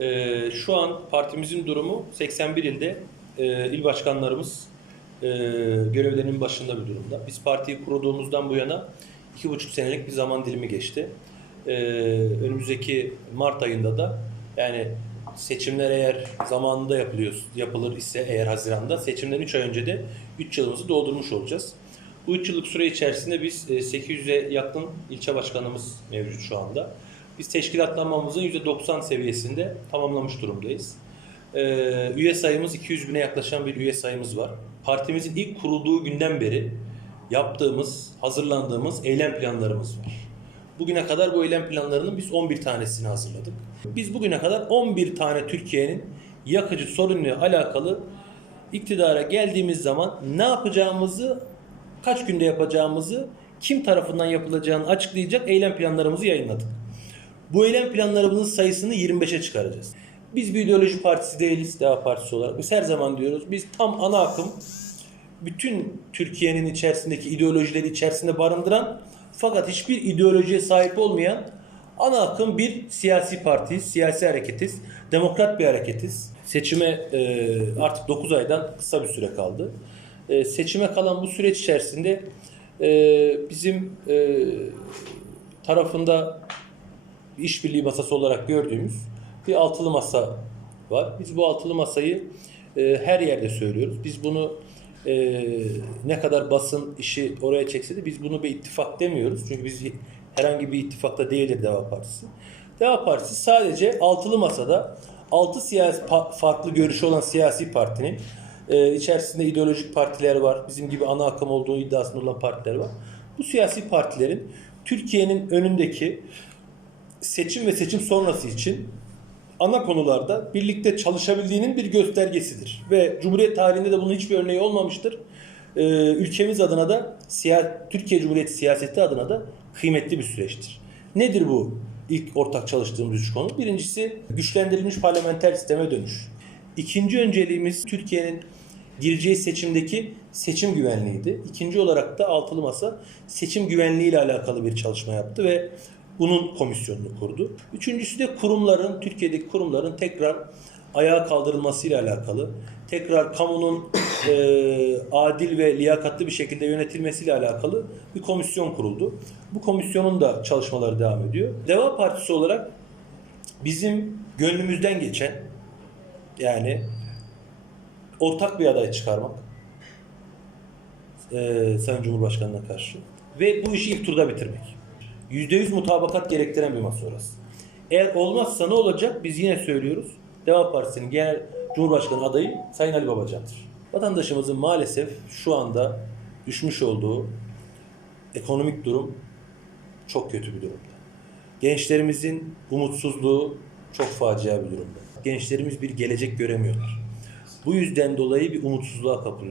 Ee, şu an partimizin durumu 81 ilde e, il başkanlarımız e, görevlerinin başında bir durumda. Biz partiyi kurduğumuzdan bu yana iki buçuk senelik bir zaman dilimi geçti. Ee, önümüzdeki Mart ayında da yani seçimler eğer zamanında yapılıyor, yapılır ise eğer Haziran'da seçimden 3 ay önce de 3 yılımızı doldurmuş olacağız. Bu 3 yıllık süre içerisinde biz e, 800'e yakın ilçe başkanımız mevcut şu anda. Biz teşkilatlanmamızın %90 seviyesinde tamamlamış durumdayız. Ee, üye sayımız 200 bine yaklaşan bir üye sayımız var. Partimizin ilk kurulduğu günden beri yaptığımız, hazırlandığımız eylem planlarımız var. Bugüne kadar bu eylem planlarının biz 11 tanesini hazırladık. Biz bugüne kadar 11 tane Türkiye'nin yakıcı sorunuyla alakalı iktidara geldiğimiz zaman ne yapacağımızı, kaç günde yapacağımızı, kim tarafından yapılacağını açıklayacak eylem planlarımızı yayınladık. Bu eylem planlarımızın sayısını 25'e çıkaracağız. Biz bir ideoloji partisi değiliz, Deva Partisi olarak. Biz her zaman diyoruz, biz tam ana akım, bütün Türkiye'nin içerisindeki ideolojileri içerisinde barındıran fakat hiçbir ideolojiye sahip olmayan ana akım bir siyasi partiyiz, siyasi hareketiz, demokrat bir hareketiz. Seçime e, artık 9 aydan kısa bir süre kaldı. E, seçime kalan bu süreç içerisinde e, bizim e, tarafında işbirliği masası olarak gördüğümüz bir altılı masa var. Biz bu altılı masayı e, her yerde söylüyoruz. Biz bunu e, ne kadar basın işi oraya çekse de biz bunu bir ittifak demiyoruz. Çünkü biz herhangi bir ittifakta değildir Deva Partisi. Deva Partisi sadece altılı masada altı siyasi farklı görüşü olan siyasi partinin e, içerisinde ideolojik partiler var. Bizim gibi ana akım olduğu iddiasında olan partiler var. Bu siyasi partilerin Türkiye'nin önündeki seçim ve seçim sonrası için ana konularda birlikte çalışabildiğinin bir göstergesidir. Ve Cumhuriyet tarihinde de bunun hiçbir örneği olmamıştır. Ee, ülkemiz adına da Türkiye Cumhuriyeti siyaseti adına da kıymetli bir süreçtir. Nedir bu ilk ortak çalıştığımız üç konu? Birincisi güçlendirilmiş parlamenter sisteme dönüş. İkinci önceliğimiz Türkiye'nin gireceği seçimdeki seçim güvenliğiydi. İkinci olarak da altılı masa seçim güvenliği ile alakalı bir çalışma yaptı ve bunun komisyonunu kurdu. Üçüncüsü de kurumların, Türkiye'deki kurumların tekrar ayağa kaldırılmasıyla alakalı, tekrar kamunun e, adil ve liyakatlı bir şekilde yönetilmesiyle alakalı bir komisyon kuruldu. Bu komisyonun da çalışmaları devam ediyor. Deva Partisi olarak bizim gönlümüzden geçen yani ortak bir aday çıkarmak e, Sayın Cumhurbaşkanı'na karşı ve bu işi ilk turda bitirmek. %100 mutabakat gerektiren bir masa orası. Eğer olmazsa ne olacak? Biz yine söylüyoruz. Deva Partisi'nin genel Cumhurbaşkanı adayı Sayın Ali Babacan'dır. Vatandaşımızın maalesef şu anda düşmüş olduğu ekonomik durum çok kötü bir durumda. Gençlerimizin umutsuzluğu çok facia bir durumda. Gençlerimiz bir gelecek göremiyorlar. Bu yüzden dolayı bir umutsuzluğa kapılıyor.